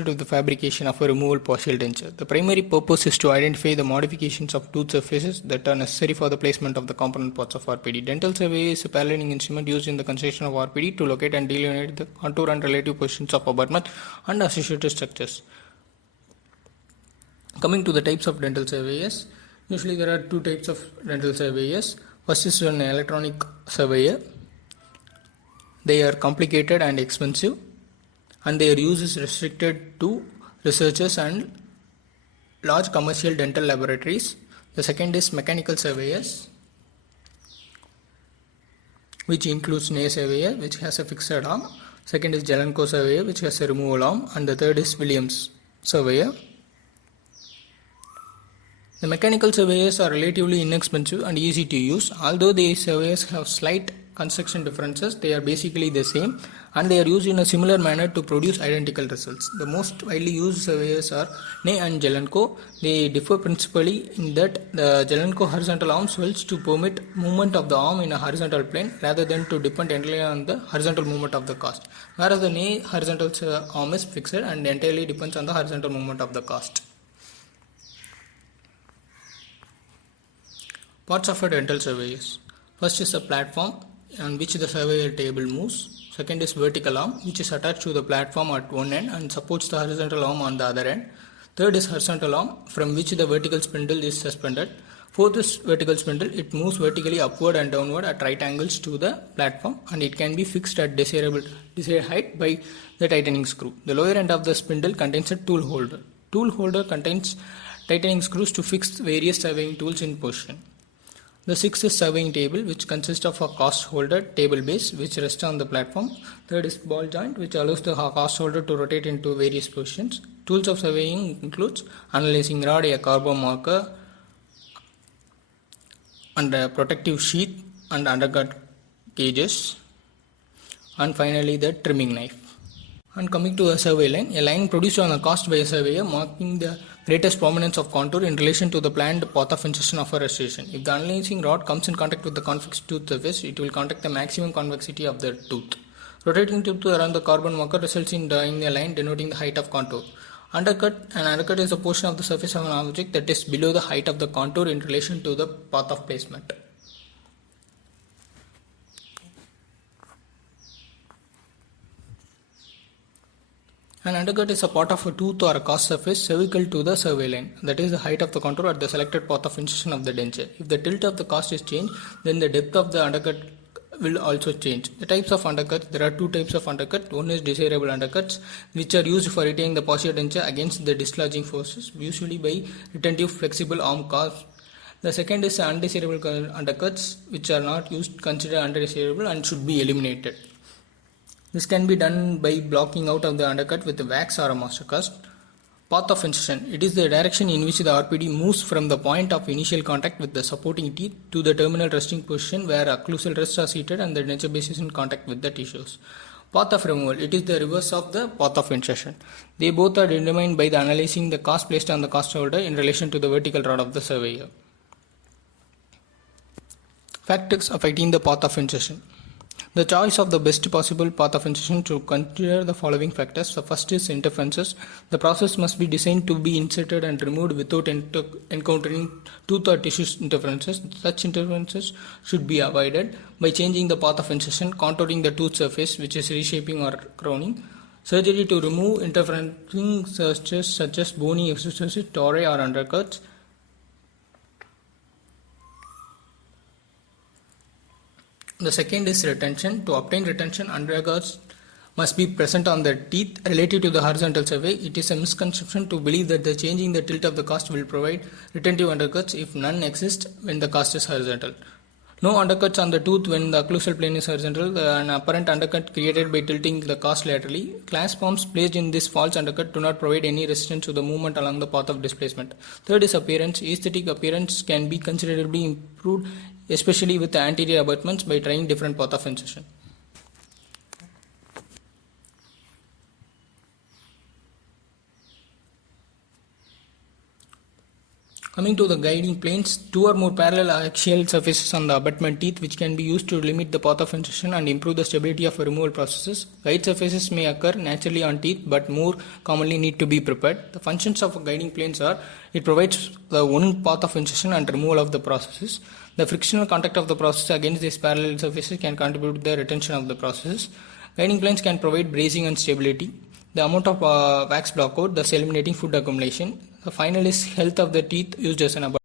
of the fabrication of a removable partial denture. The primary purpose is to identify the modifications of tooth surfaces that are necessary for the placement of the component parts of RPD. Dental survey is a paralleling instrument used in the construction of RPD to locate and delineate the contour and relative positions of abutment and associated structures. Coming to the types of dental surveyors, usually there are two types of dental surveyors. First is an electronic surveyor. They are complicated and expensive, and their use is restricted to researchers and large commercial dental laboratories. The second is mechanical surveyors, which includes Ney surveyor, which has a fixed arm. Second is Jelenko surveyor, which has a removable arm, and the third is Williams surveyor. The mechanical surveyors are relatively inexpensive and easy to use. Although these surveyors have slight construction differences, they are basically the same, and they are used in a similar manner to produce identical results. The most widely used surveyors are Ney and Jelenko. They differ principally in that the Jelenko horizontal arm swells to permit movement of the arm in a horizontal plane rather than to depend entirely on the horizontal movement of the cast, whereas the Ney horizontal arm is fixed and entirely depends on the horizontal movement of the cast. Parts of a dental surveyors. First is a platform on which the surveyor table moves. Second is vertical arm, which is attached to the platform at one end and supports the horizontal arm on the other end. Third is horizontal arm, from which the vertical spindle is suspended. Fourth is vertical spindle. It moves vertically upward and downward at right angles to the platform, and it can be fixed at desired height by the tightening screw. The lower end of the spindle contains a tool holder. Tool holder contains tightening screws to fix various surveying tools in position. The sixth is surveying table, which consists of a cast holder table base which rests on the platform. Third is ball joint, which allows the cast holder to rotate into various positions. Tools of surveying includes analyzing rod, a carbon marker, and a protective sheath and undercut gauges, and finally the trimming knife. And coming to a survey line, a line produced on a cast by a surveyor marking the greatest prominence of contour in relation to the planned path of insertion of a restoration. If the analyzing rod comes in contact with the convex tooth surface, it will contact the maximum convexity of the tooth. Rotating tooth around the carbon marker results in drawing a line denoting the height of contour. An undercut is a portion of the surface of an object that is below the height of the contour in relation to the path of placement. An undercut is a part of a tooth or a cast surface cervical to the survey line, that is the height of the contour at the selected path of insertion of the denture. If the tilt of the cast is changed, then the depth of the undercut will also change. The types of undercuts: there are two types of undercut. One is desirable undercuts, which are used for retaining the posterior denture against the dislodging forces, usually by retentive flexible arm cast. The second is undesirable undercuts, which are not considered undesirable and should be eliminated. This can be done by blocking out of the undercut with a wax or a master cast. Path of insertion. It is the direction in which the RPD moves from the point of initial contact with the supporting teeth to the terminal resting position where occlusal rests are seated and the denture base is in contact with the tissues. Path of removal. It is the reverse of the path of insertion. They both are determined by the analyzing the cast placed on the cast holder in relation to the vertical rod of the surveyor. Factors affecting the path of insertion. The choice of the best possible path of insertion should consider the following factors. The first is interferences. The process must be designed to be inserted and removed without encountering tooth or tissue interferences. Such interferences should be avoided by changing the path of insertion, contouring the tooth surface, which is reshaping or crowning. Surgery to remove interfering structures such as bony exostosis, tori or undercuts. The second is retention. To obtain retention, undercuts must be present on the teeth relative to the horizontal survey. It is a misconception to believe that the changing the tilt of the cast will provide retentive undercuts if none exist when the cast is horizontal. No undercuts on the tooth when the occlusal plane is horizontal. An apparent undercut created by tilting the cast laterally. Clasp arms placed in this false undercut do not provide any resistance to the movement along the path of displacement. Third is appearance. Aesthetic appearance can be considerably improved, especially with the anterior abutments, by trying different path of insertion. Coming to the guiding planes, two or more parallel axial surfaces on the abutment teeth which can be used to limit the path of insertion and improve the stability of removal processes. Guide surfaces may occur naturally on teeth but more commonly need to be prepared. The functions of guiding planes are: it provides the one path of insertion and removal of the processes. The frictional contact of the process against these parallel surfaces can contribute to the retention of the processes. Guiding planes can provide bracing and stability. The amount of wax blockout, thus eliminating food accumulation. The final is health of the teeth used as an abutment.